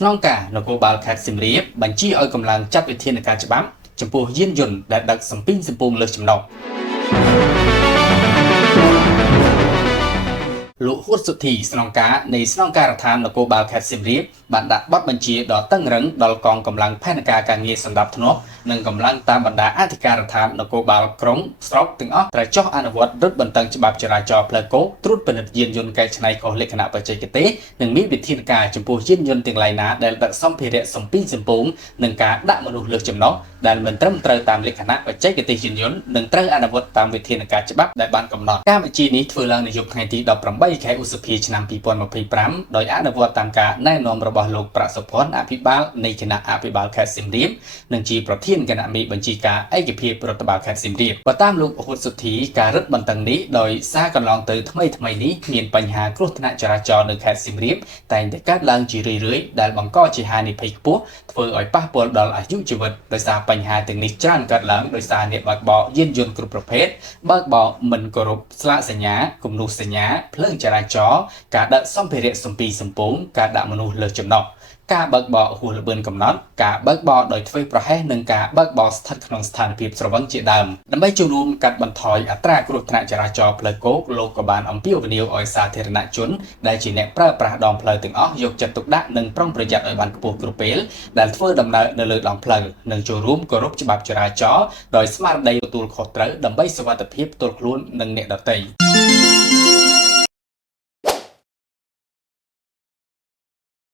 ស្នងការនគរបាលខេត្តសៀមរាបបញ្ជាឲ្យកម្លាំងចាត់វិធានការច្បាប់ចំពោះយានយន្តដែលដឹកសំពីងសំពងលើសចំណុះលោកហួតសុធីស្នងការនៃស្នងការដ្ឋាននគរបាលខេត្តសៀមរាបបានដាក់បទបញ្ជាដ៏តឹងរ៉ឹងដល់កងកម្លាំងផែនការការងារសម្រាប់ធ្នាប់និងកម្លាំងតាមបណ្ដាអធិការដ្ឋាននគរបាលក្រុងស្រុកទាំងអស់ត្រូវចុះអនុវត្តរឹតបន្តឹងច្បាប់ចរាចរណ៍ផ្លូវគោកត្រួតពិនិត្យយានយន្តកែច្នៃខុសលក្ខណៈបច្ចេកទេសនិងមានវិធានការចំពោះយានយន្តទាំងឡាយណាដែលដឹកសម្ភារៈសំពីងសំពងនិងការដាក់មនុស្សលើសចំណុះដែលមិនត្រឹមត្រូវតាមលក្ខណៈបច្ចេកទេសយានយន្តនិងត្រូវអនុវត្តតាមវិធានការច្បាប់ដែលបានកំណត់ការបញ្ជានេះធ្វើឡើងនៅយប់ថ្ងៃទី18ខែឧសភាឆ្នាំ2025ដោយអនុវត្តតាមការណែនាំរបស់លោកប្រាក់សុភ័ណ្ឌអភិបាលនៃគណៈអភិបាលខេត្តសៀមរាបនិងជាប្រធានគណៈមេបញ្ជាការឯកភាពរដ្ឋបាលខេត្តសៀមរាបបើតាមលោកហួតសុធីការរឹតបន្តឹងនេះដោយសារកន្លងទៅថ្មីនេះមានបញ្ហាគ្រោះថ្នាក់ចរាចរណ៍នៅខេត្តសៀមរាបតែងតែកើតឡើងជារឿយៗដែលបង្កជាហានិភ័យខ្ពស់ធ្វើឲ្យប៉ះពាល់ដល់អាយុជីវិតដោយសារបញ្ហាទាំងនេះច្រើនកើតឡើងដោយសារអ្នកបើកបរយានយន្តគ្រប់ប្រភេទបើកបរមិនគោរពស្លាកសញ្ញាគំនូសសញ្ញាភ្លើងចរាចរណ៍ការដឹកសម្ភារៈសំពីងសំពងការដាក់មនុស្សលើសចំណុះការបើកបរហួសល្បឿនកំណត់ការបើកបរដោយធ្វេសប្រហែសនិងការបើកបរស្ថិតក្នុងស្ថានភាពស្រវឹងជាដើមដើម្បីចូលរួមកាត់បន្ថយអត្រាគ្រោះថ្នាក់ចរាចរណ៍ផ្លូវគោកលោកក៏បានអំពាវនាវឲ្យសាធារណជនដែលជាអ្នកប្រើប្រាស់ដងផ្លូវទាំងអស់យកចិត្តទុកដាក់និងប្រុងប្រយ័ត្នឲ្យបានខ្ពស់គ្រប់ពេលដែលធ្វើដំណើរនៅលើដងផ្លូវនិងចូលរួមគោរពច្បាប់ចរាចរណ៍ដោយស្មារតីទទួលខុសត្រូវដើម្បីសុវត្ថិភាពផ្ទាល់ខ្លួននិងអ្នកដទៃ